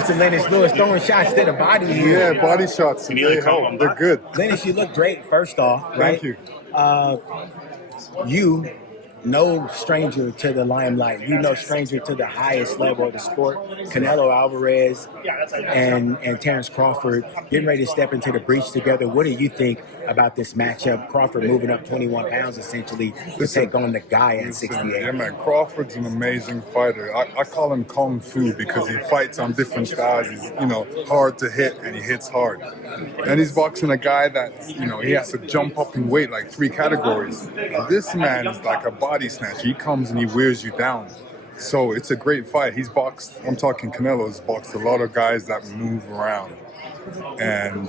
Mr. Lennox Lewis throwing shots to the body here. Yeah, body shots. They help. They're good. Lennox, you look great, first off, right? Thank you. You, no stranger to the limelight. You no stranger to the highest level of the sport. Canelo Alvarez and Terence Crawford getting ready to step into the breach together. What do you think about this matchup? Crawford moving up 21 pounds essentially to take on the guy at 68. Yeah, man, Crawford's an amazing fighter. I call him Kung Fu because he fights on different styles. He's, hard to hit and he hits hard. And he's boxing a guy that, he has to jump up in weight like 3 categories. This man is like a body snatcher. He comes and he wears you down. So it's a great fight. He's boxed, I'm talking Canelo's boxed a lot of guys that move around. And,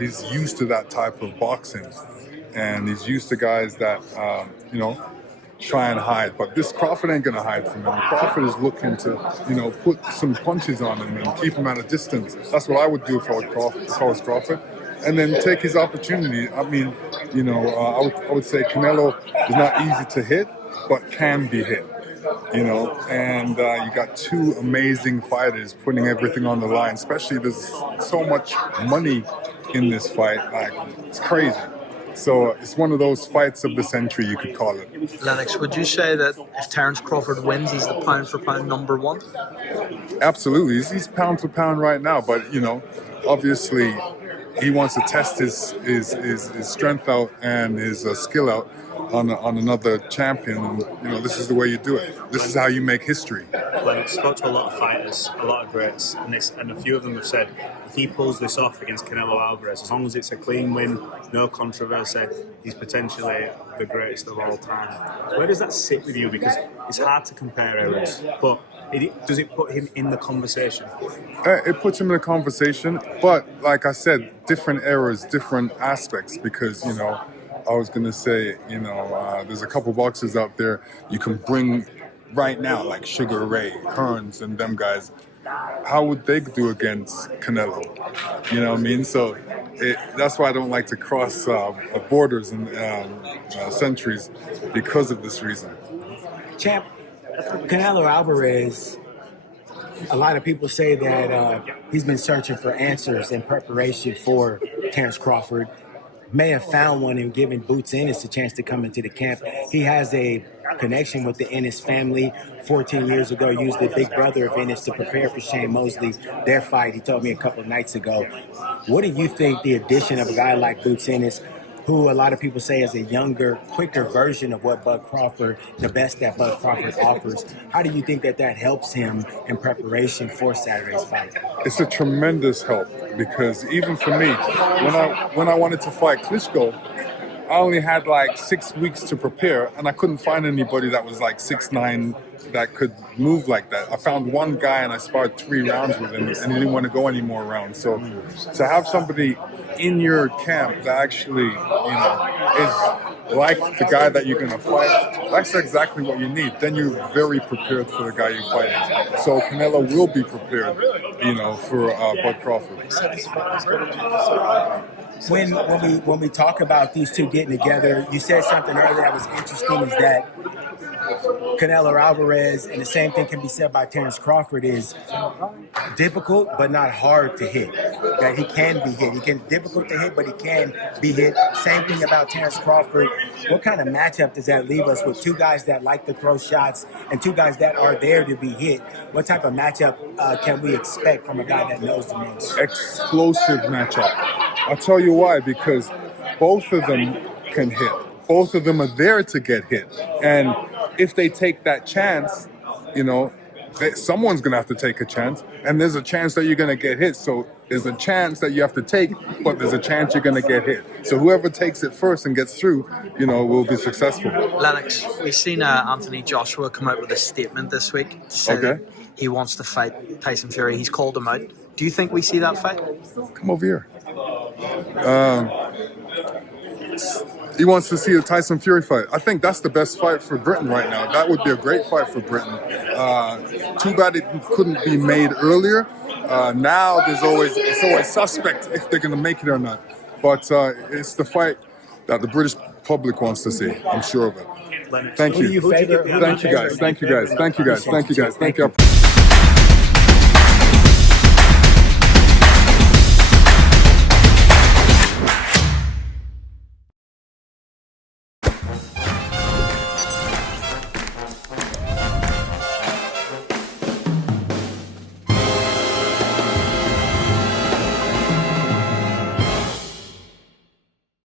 he's used to that type of boxing. And he's used to guys that, try and hide. But this Crawford ain't going to hide from him. Crawford is looking to, put some punches on him and keep him at a distance. That's what I would do if I was Crawford. And then take his opportunity. I mean, I would say Canelo is not easy to hit, but can be hit. And you got 2 amazing fighters putting everything on the line. Especially there's so much money in this fight. Like, it's crazy. So it's one of those fights of the century, you could call it. Lennox, would you say that if Terence Crawford wins, he's the pound-for-pound number 1? Absolutely. He's pound for pound right now. But, obviously he wants to test his strength out and his skill out on another champion. And, this is the way you do it. This is how you make history. Lennox spoke to a lot of fighters, a lot of greats, and a few of them have said if he pulls this off against Canelo Alvarez, as long as it's a clean win, no controversy, he's potentially the greatest of all time. Where does that sit with you? Because it's hard to compare eras, but does it put him in the conversation? It puts him in the conversation, but like I said, different eras, different aspects, because, I was going to say, there's a couple boxers out there you can bring right now, like Sugar Ray, Hearns, and them guys. How would they do against Canelo? You know what I mean? So that's why I don't like to cross borders and centuries because of this reason. Champ, Canelo Alvarez, a lot of people say that he's been searching for answers in preparation for Terence Crawford. May have found one in giving Boots Ennis a chance to come into the camp. He has a connection with the Ennis family. 14 years ago, used the big brother of Ennis to prepare for Shane Mosley, their fight. He told me a couple of nights ago. What do you think the addition of a guy like Boots Ennis, who a lot of people say is a younger, quicker version of what Bud Crawford, the best that Bud Crawford offers, how do you think that helps him in preparation for Saturday's fight? It's a tremendous help because even for me, when I wanted to fight Klitschko, I only had like 6 weeks to prepare, and I couldn't find anybody that was like 6'9" that could move like that. I found one guy and I sparred 3 rounds with him, and he didn't want to go any more rounds. So to have somebody in your camp that actually, is like the guy that you're going to fight, that's exactly what you need. Then you're very prepared for the guy you're fighting. So Canelo will be prepared, for Bud Crawford. When we talk about these two getting together, you said something earlier that was interesting, is that Canelo Alvarez, and the same thing can be said by Terence Crawford, is difficult but not hard to hit. That he can be hit. He can difficult to hit, but he can be hit. Same thing about Terence Crawford. What kind of matchup does that leave us with 2 guys that like to throw shots and 2 guys that are there to be hit? What type of matchup can we expect from a guy that knows the most? Explosive matchup. I'll tell you why, because both of them can hit. Both of them are there to get hit. And if they take that chance, someone's going to have to take a chance. And there's a chance that you're going to get hit. So there's a chance that you have to take, but there's a chance you're going to get hit. So whoever takes it first and gets through, will be successful. Lennox, we've seen Anthony Joshua come out with a statement this week to say that he wants to fight Tyson Fury. He's called him out. Do you think we see that fight? Come over here. He wants to see a Tyson Fury fight. I think that's the best fight for Britain right now. That would be a great fight for Britain. Too bad it couldn't be made earlier. Now it's always suspect if they're going to make it or not. But it's the fight that the British public wants to see. I'm sure of it. Thank you. Thank you guys. Thank you guys. Thank you guys. Thank you guys. Thank you.